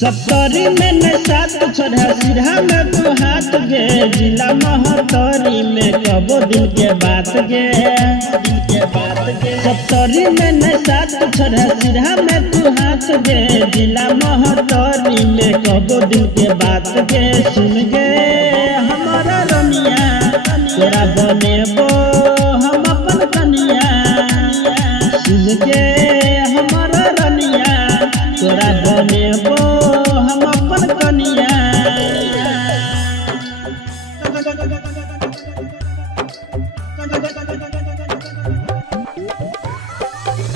सप्तरी में न सात छोड़ा सिरहा में तू हाथ गे जिला महतरी में कबो दिल के बात गे सप्तरी में न सात छोड़ा सिरहा में तू हाथ गे जिला महतरी में कबो दिल के बात गे सुन गे हमारा रनिया तोरा बनेबो हम अपन कनिया सुन गे हमारा रनिया तोरा बनेबो हम अपन कनिया।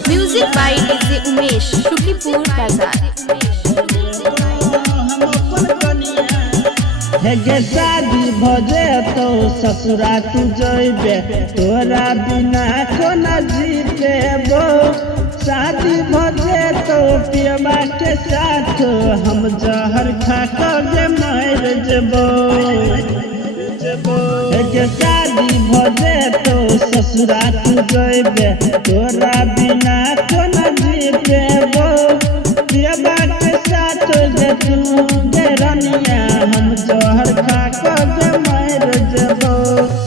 म्यूजिक बाय डीजे उमेश शुक्लीपुर बाजार। हे शादी भजे तो ससुरा तू जइबे तोरा बिना कोना जीतेबो शादी भजे तो पियबा के साथ हम जहर खा के मर जेबो हे शादी भजे तो ससुरा तू जइबे तोरा बिना कोना जीतेबो पियबा के साथ जे तू गे रनिया हम जहर खा के मर जेबो।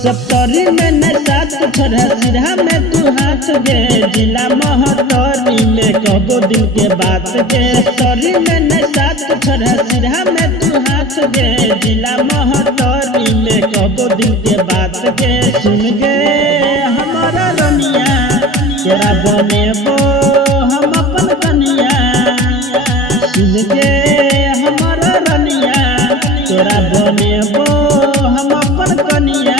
सप्तरी में न सात छोड़ा सिरहा में तू हाथ गे जिला महतरी में कबो दिल के बात गे सप्तरी में न सात छोड़ा सिरहा में तू हाथ गे जिला महतरी में कबो दिल के बात गे सुन गे हमारा रनिया तेरा बनेबो हम अपन कनिया सुन गे हमारा रनिया तोरा बनेबो हम अपन कनिया।